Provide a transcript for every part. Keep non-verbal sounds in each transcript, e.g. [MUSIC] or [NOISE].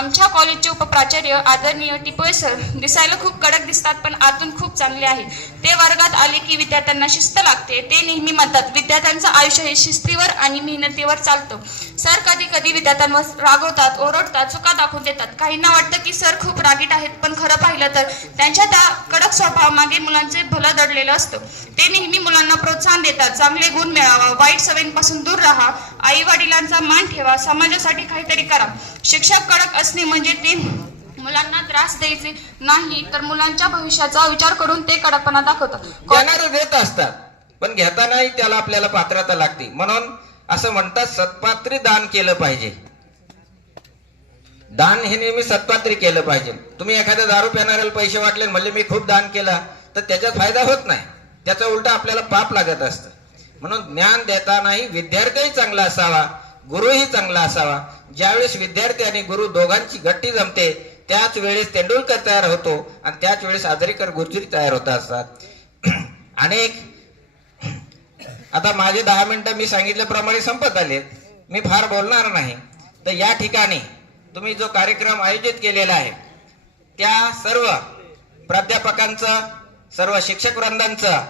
आमच्या कॉलेजचे उपप्राचार्य आदरणीय टिपळे सर दिसायला खूप कडक दिसतात पण आतून खूप चांगले आहे. ते वर्गात आले की विद्यार्थ्यांना शिस्त लागते. ते नेहमी म्हणतात विद्यार्थ्यांचं आयुष्य हे शिस्तीवर आणि मेहनतीवर चालतं. सर कधी कधी विद्यार्थ्यांवर रागवतात ओरडतात चुका दाखवून देतात. काहींना वाटतं की सर खूप रागीट आहेत पण खरं पाहिलं तर त्यांच्या त्या कडक स्वभावामागे मुलांचे भलं दडलेलं असतं. ते नेहमी मुलांना प्रोत्साहन देतात. चांगले गुण मिळावा वाईट सवयींपासून दूर राहा आई वडिलांचा मान ठेवा समाजासाठी काहीतरी करा. शिक्षक कडक असणे म्हणजे ते मुलांना त्रास द्यायचे नाही तर मुलांच्या भविष्याचा विचार करून ते कडकपणा दाखवतात. देणारे देत असतात पण घेतानाही त्याला आपल्याला पात्रता लागते. म्हणून असं म्हणतात सत्पात्री दान केलं पाहिजे. दान हे नेहमी सत्पात्री केलं पाहिजे. तुम्ही एखाद्या दारू पिणाऱ्याला पैसे वाटले म्हणजे मी खूप दान केला तर त्याच्यात फायदा होत नाही. त्याचा उलटा आपल्याला पाप लागत असतं. म्हणून ज्ञान देतानाही विद्यार्थीही चांगला असावा गुरुही चांगला असावा. ज्यावेळेस विद्यार्थी आणि गुरु दोघांची गट्टी जमते त्याच वेळेस तेंडुलकर तयार होतो आणि त्याच वेळेस आजरीकर गुरुजी तयार होत असतात. [CLEARS THROAT] अनेक [CLEARS THROAT] आता माझे दहा मिनिटं मी सांगितल्याप्रमाणे संपत आले. मी फार बोलणार नाही. तर या ठिकाणी तुम्ही जो कार्यक्रम आयोजित केलेला आहे त्या सर्व प्राध्यापकांचं सर्व शिक्षक वृंदांचं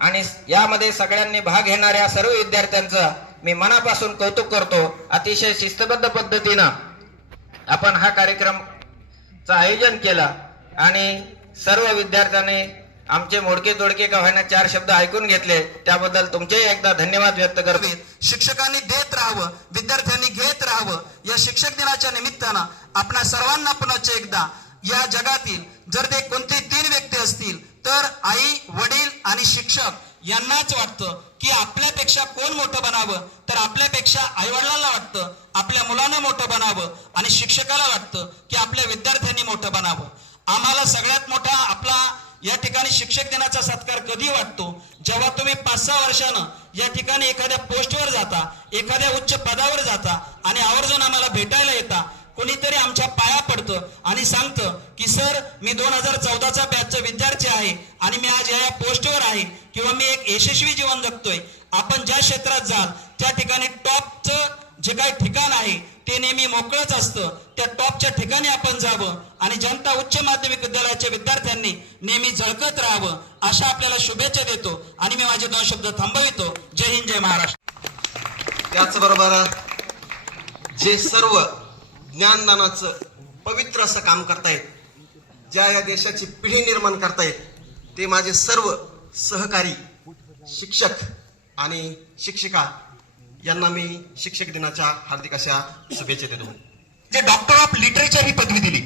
आणि यामध्ये सगळ्यांनी भाग घेणाऱ्या सर्व विद्यार्थ्यांचं मी मनापासून कौतुक करतो. अतिशय शिस्तबद्ध पद्धतीनं आपण हा कार्यक्रमचं आयोजन केलं आणि सर्व विद्यार्थ्यांनी आमचे मोडके तोडके का चार शब्द ऐकून घेतले त्याबद्दल तुमचे एकदा धन्यवाद व्यक्त करतो. शिक्षकांनी देत राहावं विद्यार्थ्यांनी घेत राहावं या शिक्षक दिनाच्या निमित्तानं आपण सर्वांना पुन्हा एकदा या जगातील जर ते कोणते तीन व्यक्ती असतील तर आई वडील आणि शिक्षक यांनाच वाटतं की आपल्यापेक्षा कोण मोठं बनावं तर आपल्यापेक्षा आई वडिलांना वाटतं आपल्या मुलांना मोठं बनावं आणि शिक्षकाला वाटतं की आपल्या विद्यार्थ्यांनी मोठं बनावं. आम्हाला सगळ्यात मोठा आपला या ठिकाणी शिक्षक दिनाचा सत्कार कधी वाटतो? जेव्हा तुम्ही पाच सहा वर्षानं या ठिकाणी एखाद्या पोस्टवर जाता एखाद्या उच्च पदावर जाता आणि आवर्जून आम्हाला भेटायला येता कोणीतरी आमच्या पाया पडतं आणि सांगतं की सर मी दोन हजार चौदाचा बॅचचा विद्यार्थी आहे आणि मी आज या या पोस्टवर आहे किंवा मी एक यशस्वी जीवन जगतोय. आपण ज्या क्षेत्रात जाल त्या ठिकाणी टॉपचं जे काही ठिकाण आहे ते नेहमी मोकळंच असतं. त्या टॉपच्या ठिकाणी आपण जावं आणि जनता उच्च माध्यमिक विद्यालयाच्या विद्यार्थ्यांनी नेहमी झळकत राहावं. अशा आपल्याला शुभेच्छा देतो आणि मी माझे दोन शब्द थांबवितो. जय हिंद जय महाराष्ट्र. त्याचबरोबर जे सर्व ज्ञानदानाचं पवित्र असं काम करतायत ज्या या देशाची पिढी निर्माण करतायत ते माझे सर्व सहकारी शिक्षक आणि शिक्षिका यांना मी शिक्षक दिनाच्या हार्दिक अशा शुभेच्छा देतो. जे डॉक्टर ऑफ लिटरेचर ही पदवी दिली.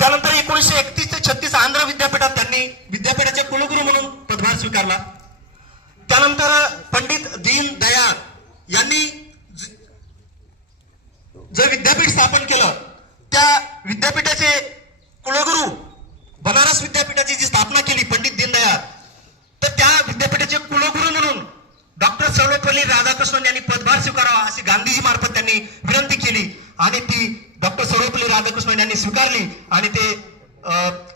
त्यानंतर एकोणीसशे एकतीस ते छत्तीस आंध्र विद्यापीठात त्यांनी विद्यापीठाचे कुलगुरू म्हणून पदभार स्वीकारला. त्यानंतर पंडित दीन दयाळ यांनी जे विद्यापीठ स्थापन केलं त्या विद्यापीठ कुलगुरू बनारस विद्यापीठाची जी स्थापना केली पंडित दीनदयाळ तर त्या विद्यापीठाचे कुलगुरू म्हणून डॉक्टर सर्वपल्ली राधाकृष्णन यांनी पदभार स्वीकारावा अशी गांधीजी मार्फत त्यांनी विनंती केली. आणि ती डॉक्टर सर्वपल्ली राधाकृष्णन यांनी स्वीकारली आणि ते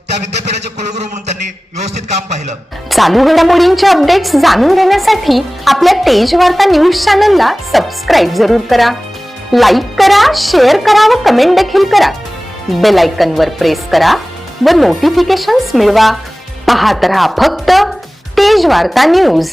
त्या विद्यापीठाचे कुलगुरू म्हणून त्यांनी व्यवस्थित काम पाहिलं. चालू घडामोडींचे अपडेट्स जाणून घेण्यासाठी आपल्या तेज वार्ता न्यूज चॅनलला सबस्क्राईब जरूर करा. लाईक करा शेअर करा व कमेंट देखील करा. बेल आयकन वर प्रेस करा व नोटिफिकेशन्स मिळवा. पाहत रहा फक्त तेज वार्ता न्यूज